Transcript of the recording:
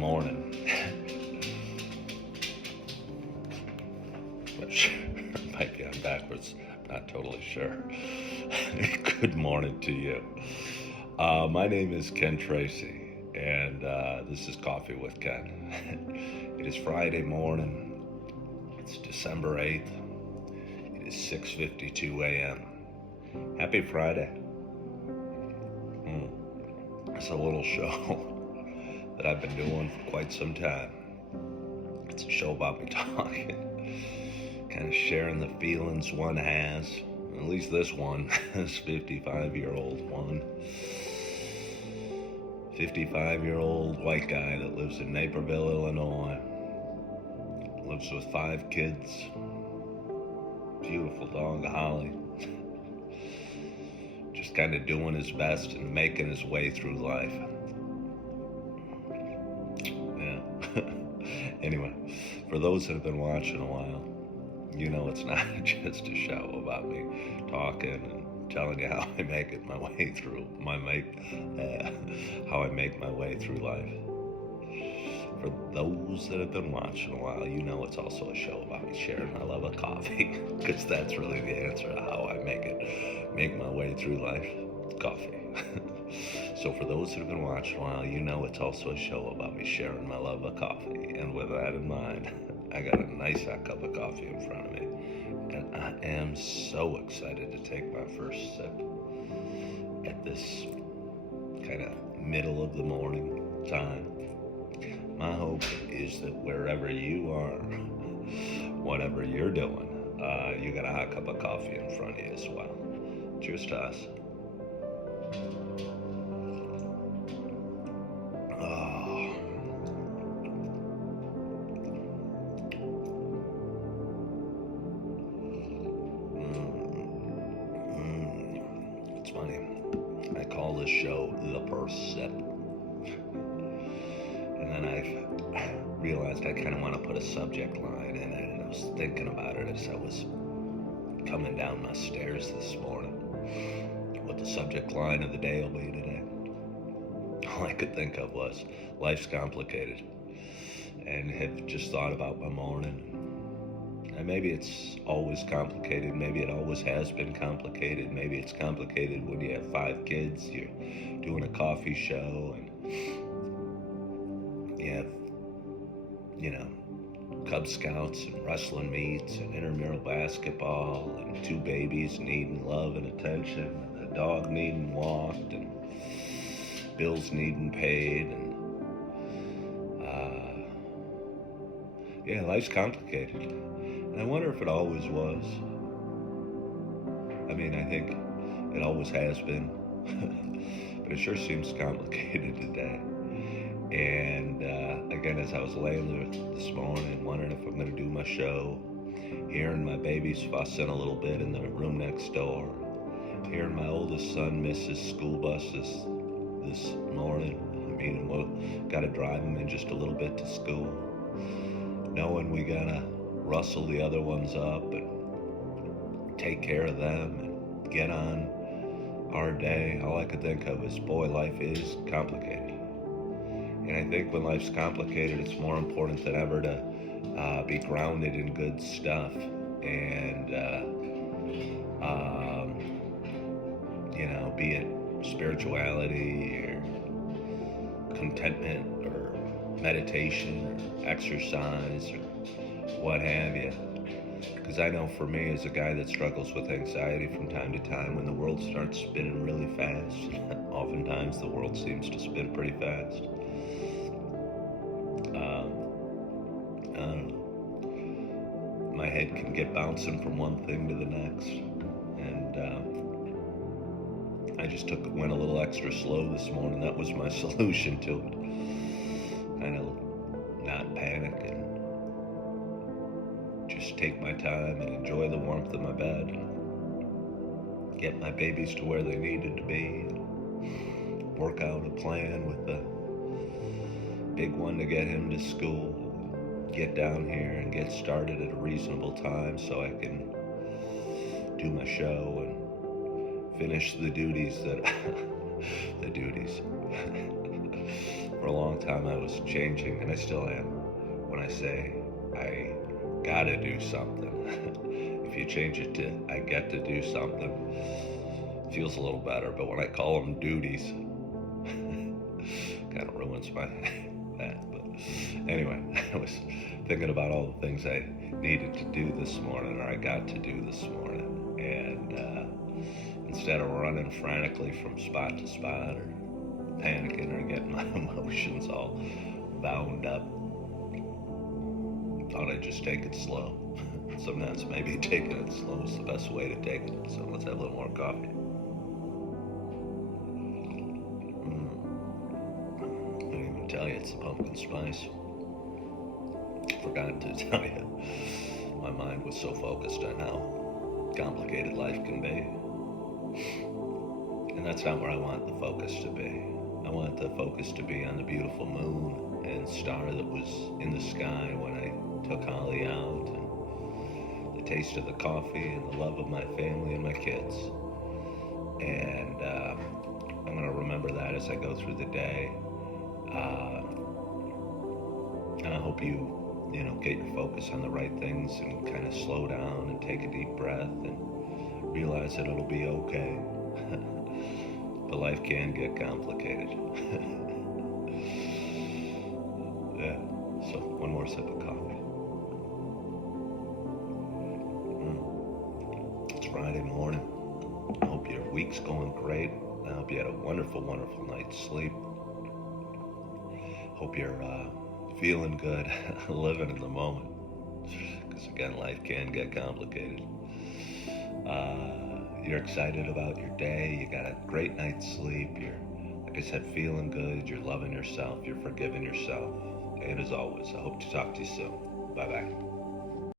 morning. Which might be on backwards. I'm not totally sure. Good morning to you. My name is Ken Tracy, and this is Coffee with Ken. It is Friday morning. It's December 8th. It is 6:52 a.m. Happy Friday. It's a little show that I've been doing for quite some time. It's a show about me talking, kind of sharing the feelings one has. At least this one, this 55-year-old one. 55-year-old white guy that lives in Naperville, Illinois. Lives with 5 kids. Beautiful dog, Holly. Just kind of doing his best and making his way through life. Yeah. Anyway, for those that have been watching a while, you know it's not just a show about me talking and telling you how I make it my way through how I make my way through life. For those that have been watching a while, you know it's also a show about me sharing my love of coffee, because that's really the answer to how I make my way through life. Coffee. So for those that have been watching a while, you know it's also a show about me sharing my love of coffee. And with that in mind, I got a nice hot cup of coffee in front of me, and I am so excited to take my first sip at this kind of middle of the morning time. My hope is that wherever you are, whatever you're doing, you got a hot cup of coffee in front of you as well. Cheers to us. It's funny. I call this show The First Sip. And then I realized I kind of want to put a subject line in it. And I was thinking about it as I was coming down my stairs this morning. What the subject line of the day will be today. All I could think of was, life's complicated. And have just thought about my morning. And maybe it's always complicated. Maybe it always has been complicated. Maybe it's complicated when you have 5 kids. You're doing a coffee show and you have, Cub Scouts and wrestling meets and intramural basketball and 2 babies needing love and attention, and a dog needing walked, and bills needing paid, and life's complicated. And I wonder if it always was. I mean, I think it always has been, but it sure seems complicated today. And again, as I was laying there this morning, wondering if I'm going to do my show, hearing my babies fussing a little bit in the room next door, hearing my oldest son miss his school bus this morning. I mean, we'll got to drive him in just a little bit to school, knowing we got to rustle the other ones up and take care of them and get on our day. All I could think of is, boy, life is complicated. And I think when life's complicated, it's more important than ever to be grounded in good stuff and, be it spirituality or contentment or meditation or exercise or what have you. Because I know for me, as a guy that struggles with anxiety from time to time, when the world starts spinning really fast, oftentimes the world seems to spin pretty fast. I don't know. My head can get bouncing from one thing to the next, and I just went a little extra slow this morning. That was my solution to it. Kind of not panic and just take my time and enjoy the warmth of my bed. Get my babies to where they needed to be. And work out a plan with the big one to get him to school. Get down here and get started at a reasonable time so I can do my show and finish the duties that For a long time I was changing, and I still am, when I say I gotta do something. If you change it to I get to do something, it feels a little better. But when I call them duties, kind of ruins my that. But anyway, I was thinking about all the things I needed to do this morning, or I got to do this morning, and instead of running frantically from spot to spot, or panicking, or getting my emotions all bound up, thought I'd just take it slow. Sometimes maybe taking it slow is the best way to take it. So let's have a little more coffee. I didn't even tell you it's the pumpkin spice. Forgot to tell you. My mind was so focused on how complicated life can be. And that's not where I want the focus to be. I want the focus to be on the beautiful moon and star that was in the sky when I took Holly out, and the taste of the coffee and the love of my family and my kids. And I'm going to remember that as I go through the day. And I hope you get your focus on the right things and kind of slow down and take a deep breath and realize that it'll be okay. But life can get complicated. Yeah, so one more sip of coffee. It's Friday morning. I hope your week's going great. I hope you had a wonderful, wonderful night's sleep. Hope you're feeling good, living in the moment. Because again, life can get complicated. You're excited about your day. You got a great night's sleep. You're, like I said, feeling good. You're loving yourself. You're forgiving yourself. And as always, I hope to talk to you soon. Bye-bye.